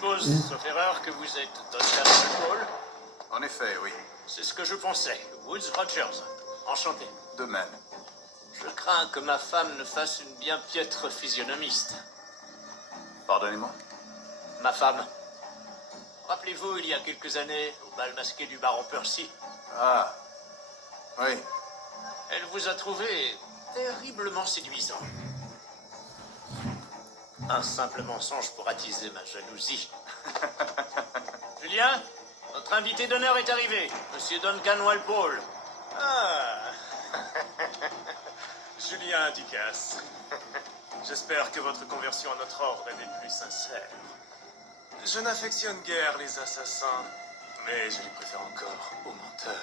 suppose, sauf erreur, que vous êtes Duncan Walpole. En effet, oui. C'est ce que je pensais. Woods Rogers. Enchanté. De même. Je crains que ma femme ne fasse une bien piètre physionomiste. Pardonnez-moi. Ma femme. Rappelez-vous, il y a quelques années, au bal masqué du baron Percy, Ah. Oui. elle vous a trouvé terriblement séduisant. Un simple mensonge pour attiser ma jalousie. Julien, notre invité d'honneur est arrivé, Monsieur Duncan Walpole. Ah. Julien Ducasse. J'espère que votre conversion à notre ordre est des plus sincères. Je n'affectionne guère les assassins, mais je les préfère encore aux menteurs.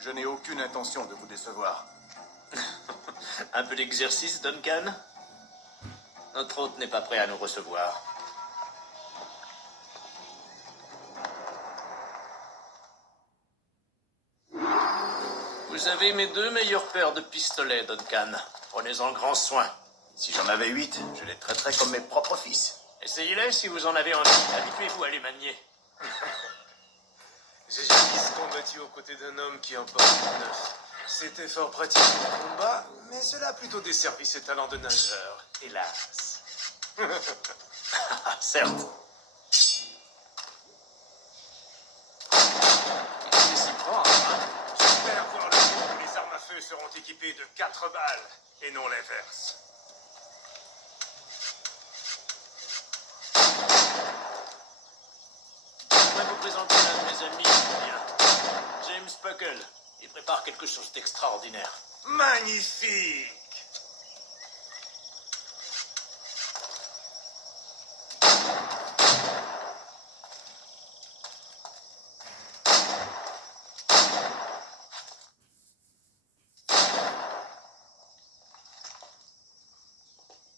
Je n'ai aucune intention de vous décevoir. Un peu d'exercice, Duncan? Notre hôte n'est pas prêt à nous recevoir. Vous avez mes 2 meilleures paires de pistolets, Duncan. Prenez-en grand soin. Si j'en avais 8, je les traiterais comme mes propres fils. Essayez-les si vous en avez envie. Habituez-vous à les manier. J'ai jadis combattu aux côtés d'un homme qui en porte 9. C'était fort pratique au combat, mais cela a plutôt desservi ses talents de nageur, hélas. Ah, certes. Il s'y prend, hein? J'espère voir le jour où les armes à feu seront équipées de 4 balles, et non l'inverse. Je voudrais vous présenter l'un de mes amis, Julien. James Puckle. Il prépare quelque chose d'extraordinaire. Magnifique!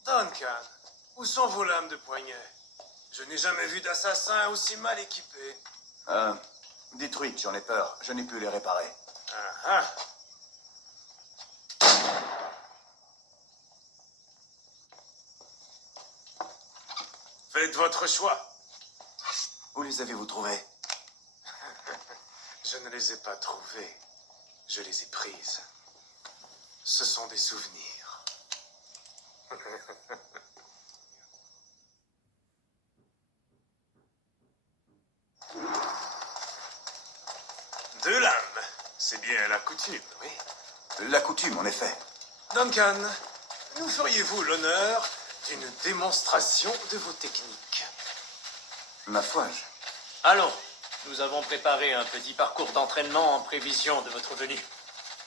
Duncan, où sont vos lames de poignet? Je n'ai jamais vu d'assassin aussi mal équipé. Détruites, j'en ai peur. Je n'ai pu les réparer. Ah ah. Faites votre choix. Où les avez-vous trouvés? Je ne les ai pas trouvées. Je les ai prises. Ce sont des souvenirs. Deux lames. C'est bien la coutume, oui. La coutume, en effet. Duncan, nous feriez-vous l'honneur d'une démonstration de vos techniques? Ma foi, Allons, nous avons préparé un petit parcours d'entraînement en prévision de votre venue.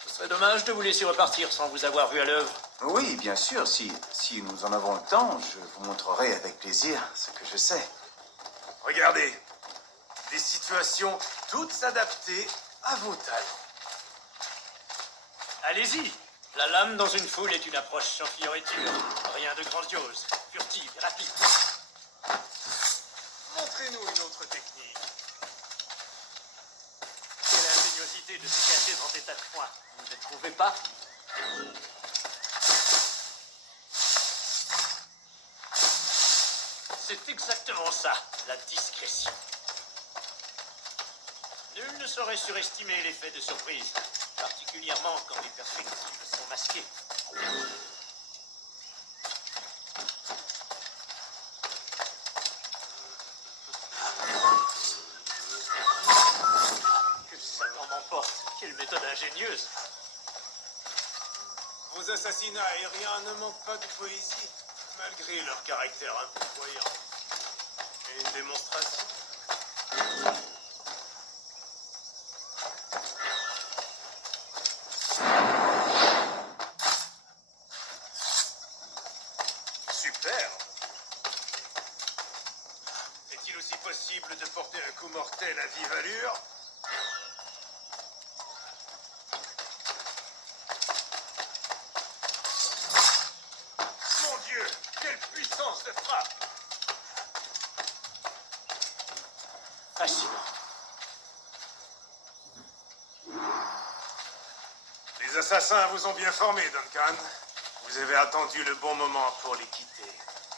Ce serait dommage de vous laisser repartir sans vous avoir vu à l'œuvre. Oui, bien sûr, si nous en avons le temps, je vous montrerai avec plaisir ce que je sais. Regardez, des situations toutes adaptées à vos talents. Allez-y. La lame dans une foule est une approche sans fioriture. Rien de grandiose, furtive et rapide. Montrez-nous une autre technique. Quelle ingéniosité de se cacher dans des tas de points. Vous ne trouvez pas? C'est exactement ça, la discrétion. Nul ne saurait surestimer l'effet de surprise, particulièrement quand les perspectives sont masquées. Que Satan m'emporte, quelle méthode ingénieuse! Vos assassinats aériens ne manquent pas de poésie, malgré leur caractère un peu voyant. Et une démonstration? Superbe! Est-il aussi possible de porter un coup mortel à vive allure? Mon Dieu, quelle puissance de frappe! Fascinant. Les assassins vous ont bien formé, Duncan. Vous avez attendu le bon moment pour les quitter.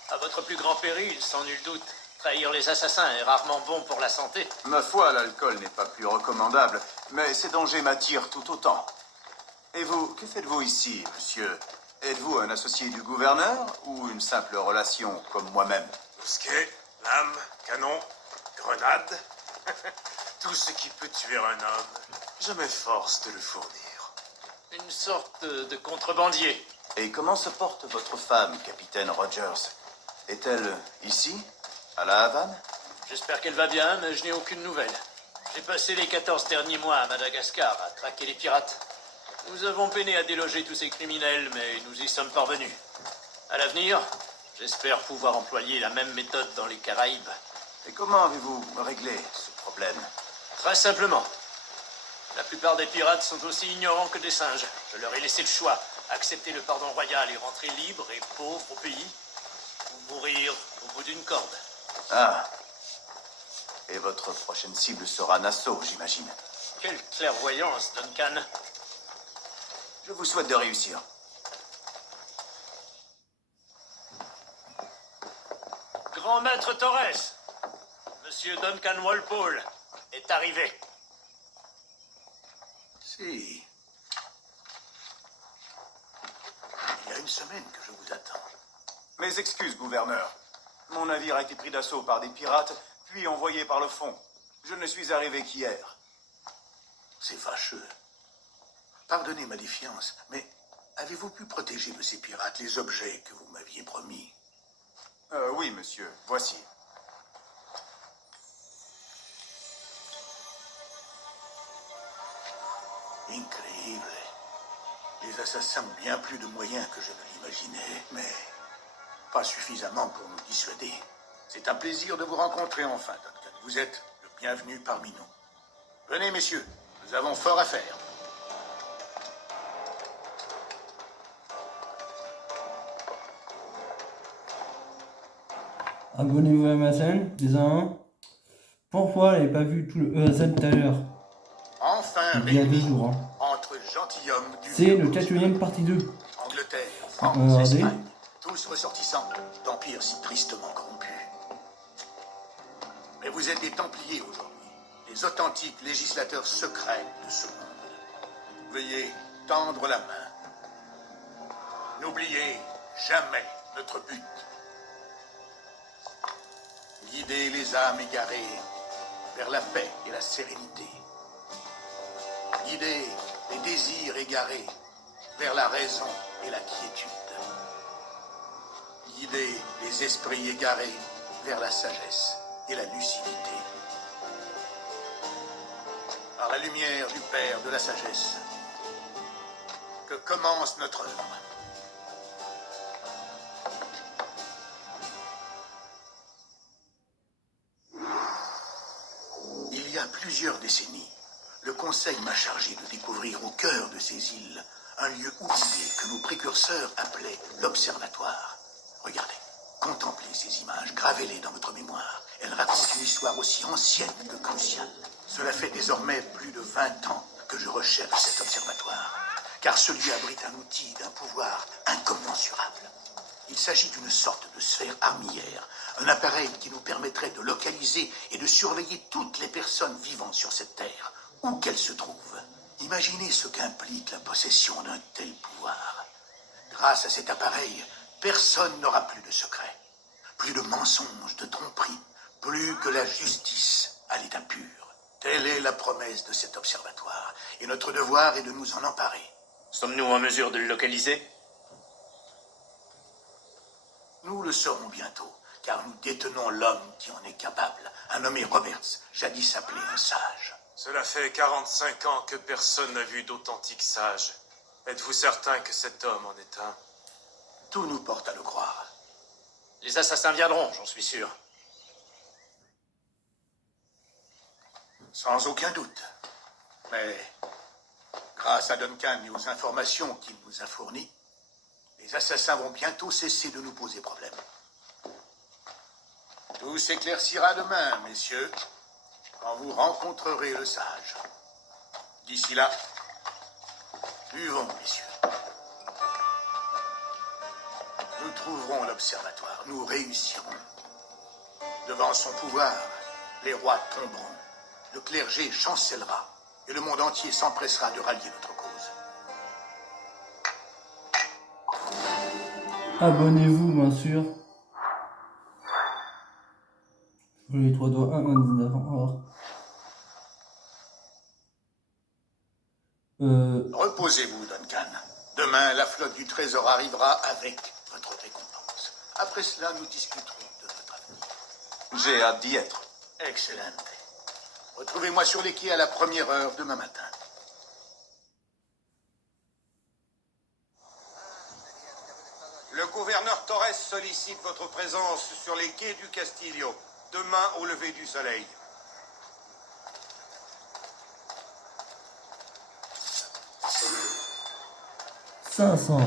À votre plus grand péril, sans nul doute. Trahir les assassins est rarement bon pour la santé. Ma foi, l'alcool n'est pas plus recommandable, mais ces dangers m'attirent tout autant. Et vous, que faites-vous ici, monsieur? Êtes-vous un associé du gouverneur ou une simple relation comme moi-même? Mousquet, lame, canon, grenade. Tout ce qui peut tuer un homme, je m'efforce de le fournir. Une sorte de contrebandier. Et comment se porte votre femme, capitaine Rogers? Est-elle ici, à la Havane? J'espère qu'elle va bien, mais je n'ai aucune nouvelle. J'ai passé les 14 derniers mois à Madagascar à traquer les pirates. Nous avons peiné à déloger tous ces criminels, mais nous y sommes parvenus. À l'avenir, j'espère pouvoir employer la même méthode dans les Caraïbes. Et comment avez-vous réglé ce problème? Très simplement. La plupart des pirates sont aussi ignorants que des singes. Je leur ai laissé le choix. Accepter le pardon royal et rentrer libre et pauvre au pays. Ou mourir au bout d'une corde. Ah. Et votre prochaine cible sera Nassau, j'imagine. Quelle clairvoyance, Duncan. Je vous souhaite de réussir. Grand maître Torres, Monsieur Duncan Walpole est arrivé. Si. Il y a une semaine que je vous attends. Mes excuses, gouverneur. Mon navire a été pris d'assaut par des pirates, puis envoyé par le fond. Je ne suis arrivé qu'hier. C'est fâcheux. Pardonnez ma défiance, mais avez-vous pu protéger de ces pirates les objets que vous m'aviez promis? Oui, monsieur. Voici. Incroyable. Les assassins ont bien plus de moyens que je ne l'imaginais, mais pas suffisamment pour nous dissuader. C'est un plaisir de vous rencontrer enfin, Duncan. Vous êtes le bienvenu parmi nous. Venez, messieurs, nous avons fort à faire. Abonnez-vous à ma chaîne, déjà un. Pourquoi j'avais pas vu tout le E à Z tout à l'heure? Enfin, Il y a 2 réunis jours. Hein. entre gentilshommes du C'est le 4ème partie 2. Angleterre, regardez. France, Espagne, tous ressortissants d'empires si tristement corrompus. Mais vous êtes des Templiers aujourd'hui, les authentiques législateurs secrets de ce monde. Veuillez tendre la main. N'oubliez jamais notre but. Guider les âmes égarées vers la paix et la sérénité. Guider les désirs égarés vers la raison et la quiétude. Guider les esprits égarés vers la sagesse et la lucidité. Par la lumière du Père de la sagesse, que commence notre œuvre. Il y a plusieurs décennies, le Conseil m'a chargé de découvrir au cœur de ces îles un lieu oublié que nos précurseurs appelaient l'Observatoire. Regardez, contemplez ces images, gravez-les dans votre mémoire. Elles racontent une histoire aussi ancienne que cruciale. Cela fait désormais plus de 20 ans que je recherche cet observatoire, car ce lieu abrite un outil d'un pouvoir incommensurable. Il s'agit d'une sorte de sphère armillaire, un appareil qui nous permettrait de localiser et de surveiller toutes les personnes vivant sur cette terre, où qu'elles se trouvent. Imaginez ce qu'implique la possession d'un tel pouvoir. Grâce à cet appareil, personne n'aura plus de secret, plus de mensonges, de tromperies, plus que la justice à l'état pur. Telle est la promesse de cet observatoire, et notre devoir est de nous en emparer. Sommes-nous en mesure de le localiser? Nous le saurons bientôt, car nous détenons l'homme qui en est capable, un nommé Roberts, jadis appelé un sage. Cela fait 45 ans que personne n'a vu d'authentiques sages. Êtes-vous certain que cet homme en est un? Tout nous porte à le croire. Les assassins viendront, j'en suis sûr. Sans aucun doute. Mais, grâce à Duncan et aux informations qu'il nous a fournies, les assassins vont bientôt cesser de nous poser problème. Tout s'éclaircira demain, messieurs, quand vous rencontrerez le sage. D'ici là, buvons, messieurs. Nous trouverons l'observatoire, nous réussirons. Devant son pouvoir, les rois tomberont, le clergé chancellera, et le monde entier s'empressera de rallier notre cause. Abonnez-vous, bien sûr. Les 3 doigts 1, 19. Or. Reposez-vous, Duncan. Demain, la flotte du Trésor arrivera avec votre récompense. Après cela, nous discuterons de votre avenir. J'ai hâte d'y être. Excellent. Retrouvez-moi sur les quais à la première heure demain matin. Le gouverneur Torres sollicite votre présence sur les quais du Castillo, demain au lever du soleil. « 500. »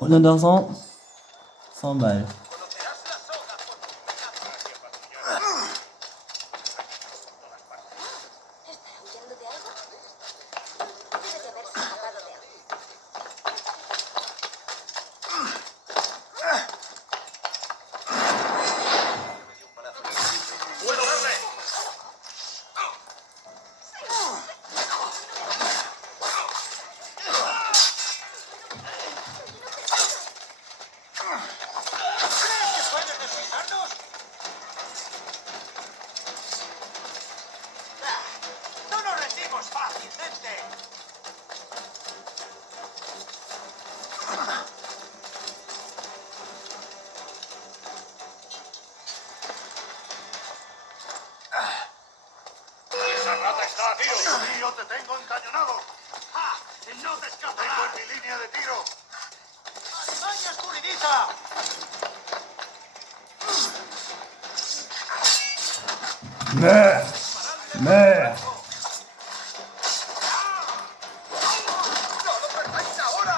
On a d'argent. 100 balles. ¿Estará huyendo de algo? Debe de haberse escapado de algo. ¡No nos rendimos fácilmente! ¡Esa rata está a tiro! ¡Yo te tengo encañonado! ¡Ja! ¡No te escaparás! ¡Tengo en mi línea de tiro! ¡Alimaña escurridiza! Meurs! Meurs! ¡No lo perdáis ahora!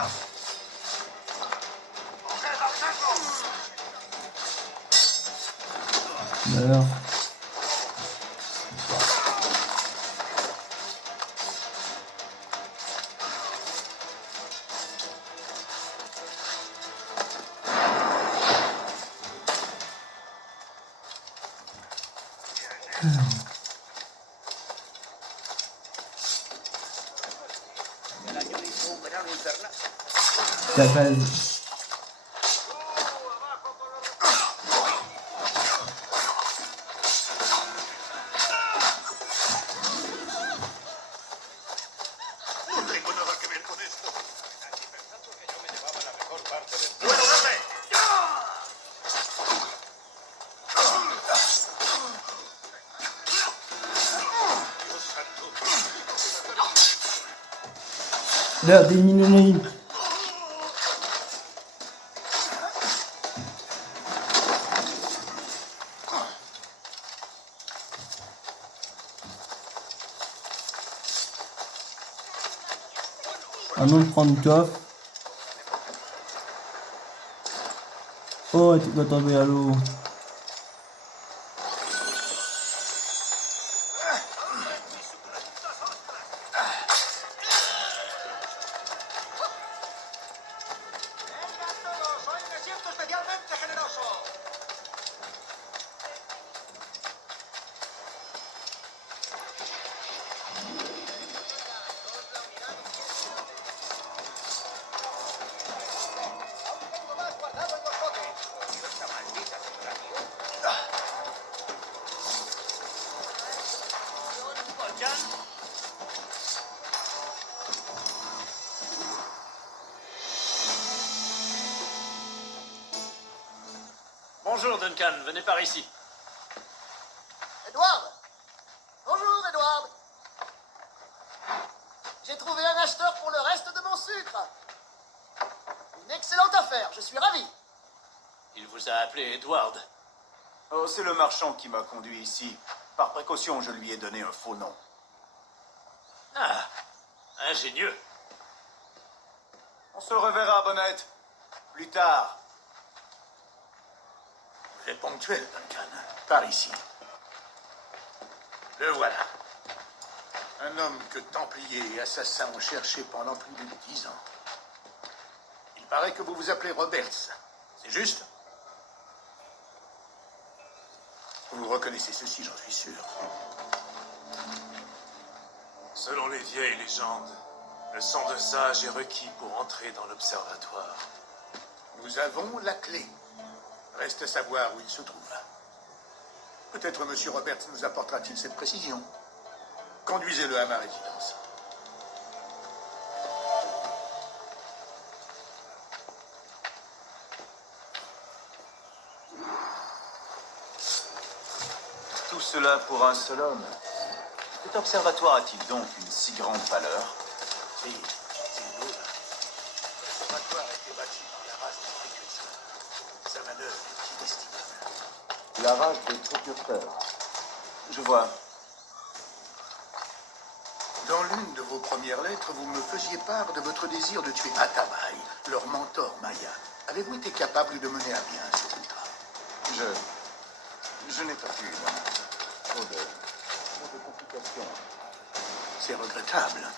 Meurs. Capaz. No tengo nada que ver con esto. ¡Puedo darle! L'heure des minories. Un nom de prendre coffre. Oh, tu vas tomber à l'eau. ¡Vengan todos! ¡Hoy me siento especialmente generoso! ¡Aún tengo más guardado en los botes! ¡Esta maldita temperatura! ¡Volcán! Bonjour, Duncan. Venez par ici. Edward! Bonjour, Edward! J'ai trouvé un acheteur pour le reste de mon sucre. Une excellente affaire, je suis ravi. Il vous a appelé Edward. Oh, c'est le marchand qui m'a conduit ici. Par précaution, je lui ai donné un faux nom. Ah, ingénieux. On se reverra, Bonnette. Plus tard. Vous êtes ponctuel, Duncan. Par ici. Le voilà. Un homme que Templiers et assassins ont cherché pendant plus de 10 ans. Il paraît que vous vous appelez Roberts. C'est juste? Vous reconnaissez ceci, j'en suis sûr. Selon les vieilles légendes, le sang de sage est requis pour entrer dans l'observatoire. Nous avons la clé. Reste à savoir où il se trouve. Peut-être M. Roberts nous apportera-t-il cette précision. Conduisez-le à ma résidence. Tout cela pour un seul homme. Cet observatoire a-t-il donc une si grande valeur? Si, c'est beau. L'observatoire a été bâti par la race des précurseurs. Sa valeur est inestimable. La race des précurseurs. Je vois. Dans l'une de vos premières lettres, vous me faisiez part de votre désir de tuer Atabay, leur mentor Maya. Avez-vous été capable de mener à bien ce contrat? Je n'ai pas pu, non. Trop de complications. C'est regrettable.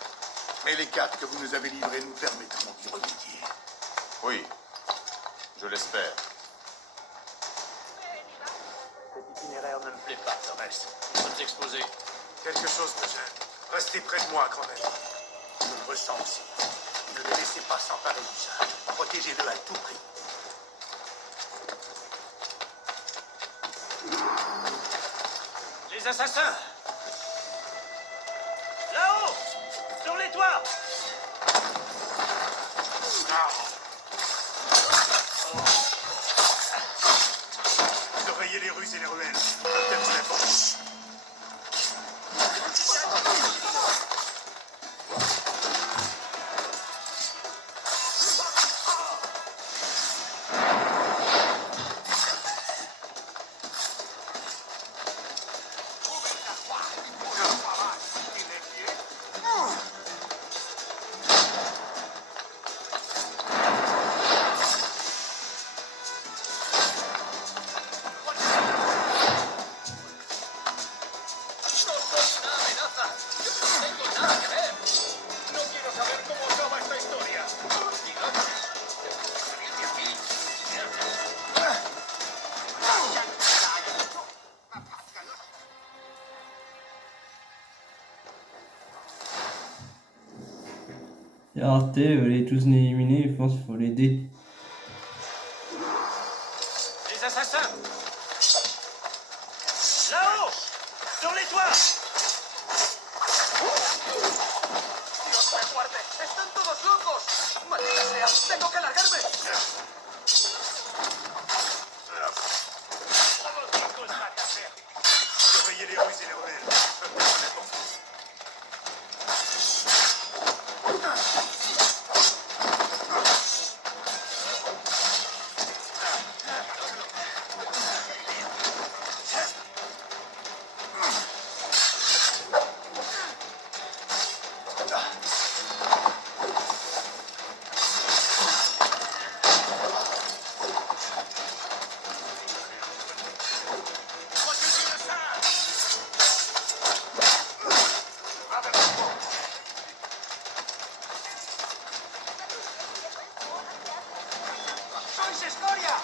Mais les cartes que vous nous avez livrées nous permettront d'y remédier. Oui, je l'espère. Cet itinéraire ne me plaît pas, Torres. Nous sommes exposés. Quelque chose me gêne. Restez près de moi, grand maître. Je le ressens aussi. Ne le laissez pas s'emparer du sage. Protégez-le à tout prix. Les assassins! Là-haut! Sur les toits! Surveillez les rues et les ruelles. Peut-être les portes. Et Arte veut les tous éliminer, je pense qu'il faut l'aider. Les assassins! Là-haut! Sur les toits! ¡Dios me guarde! ¡Están todos locos! ¡Maldita sea! ¡Tengo que largarme! Surveillez les rues et les ruelles. Peut-être les portes. ¡Sois escoria!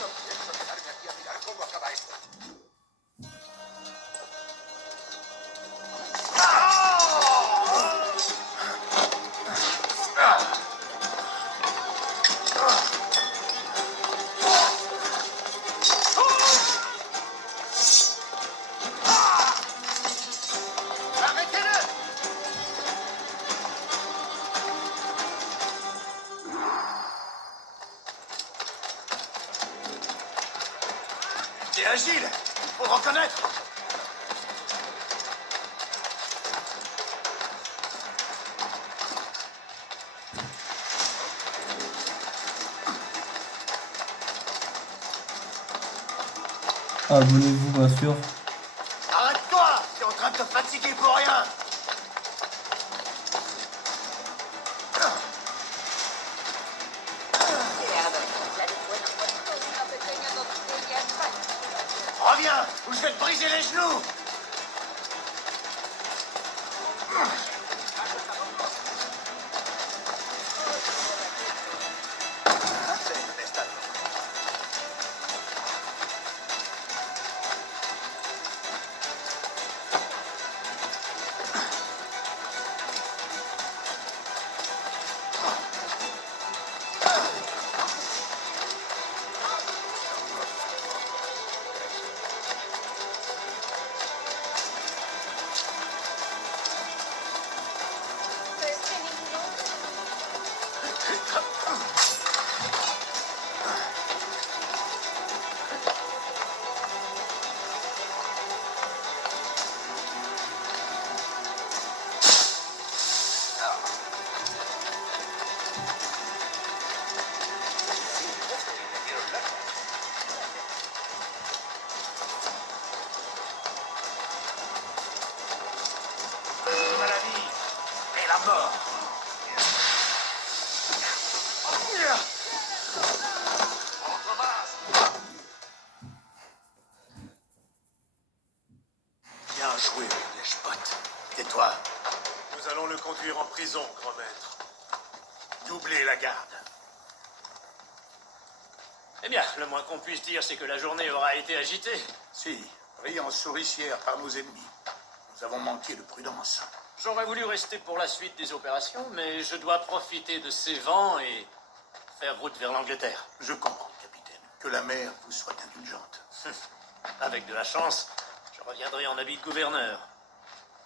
No pienso quedarme aquí a mirar cómo acaba esto. ¡Arrêtez-le! T'es agile, faut reconnaître. Abonnez-vous, bien sûr. Arrête-toi! T'es en train de te fatiguer pour rien! Reviens, ou je vais te briser les genoux! Bien joué, lèche-botte. Tais-toi. Nous allons le conduire en prison, grand maître. Doublez la garde. Eh bien, le moins qu'on puisse dire, c'est que la journée aura été agitée. Si, pris en souricière par nos ennemis. Nous avons manqué de prudence. J'aurais voulu rester pour la suite des opérations, mais je dois profiter de ces vents et faire route vers l'Angleterre. Je comprends, capitaine. Que la mer vous soit indulgente. Avec de la chance, je reviendrai en habit de gouverneur.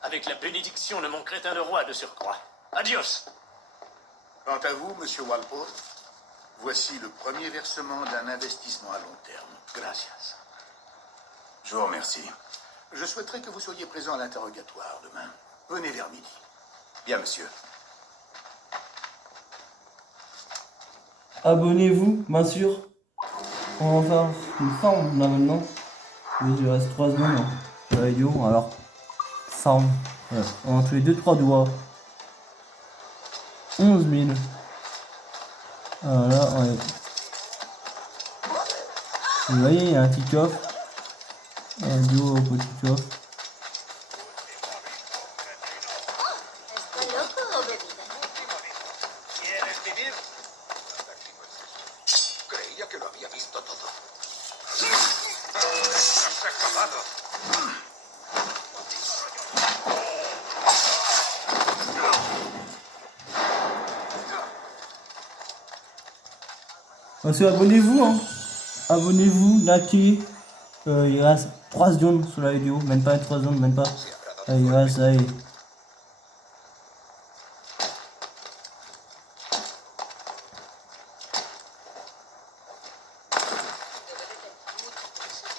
Avec la bénédiction de mon crétin de roi de surcroît. Adios. Quant à vous, monsieur Walpole, voici le premier versement d'un investissement à long terme. Gracias. Je vous remercie. Je souhaiterais que vous soyez présent à l'interrogatoire demain. Venez vers midi. Bien, monsieur. Abonnez-vous, bien sûr. On va faire une forme là maintenant. Mais il reste 3 secondes hein, sur la vidéo. Alors, forme. Voilà. On a tous les 2-3 doigts. 11 000. Voilà, ouais. Vous voyez, il y a un petit coffre. Un duo au petit coffre. ¿Está loco o bebida? ¿Quieres vivir? Creía que lo había visto todo. ¡Has acabado! Monsieur, abonnez-vous, hein. Abonnez-vous, likez. Il reste 3 secondes sur la vidéo, même pas 3 secondes, même pas. Il reste, allez.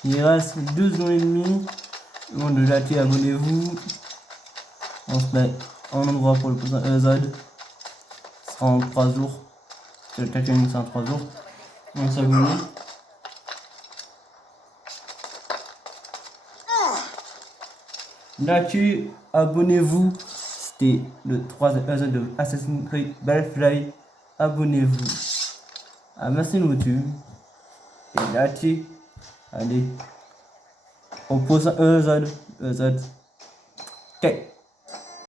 Il reste 2 secondes et demie. Bon, de liker, abonnez-vous. On se met en endroit pour le prochain épisode. Ce sera en 3 jours. C'est le catching, c'est en 3 jours. On s'abonne. Likez, abonnez-vous. C'était le 3 épisode de Assassin's Creed Battlefly. Abonnez-vous. Ah, merci de vous. Et likez. Allez. Au prochain épisode. Ok.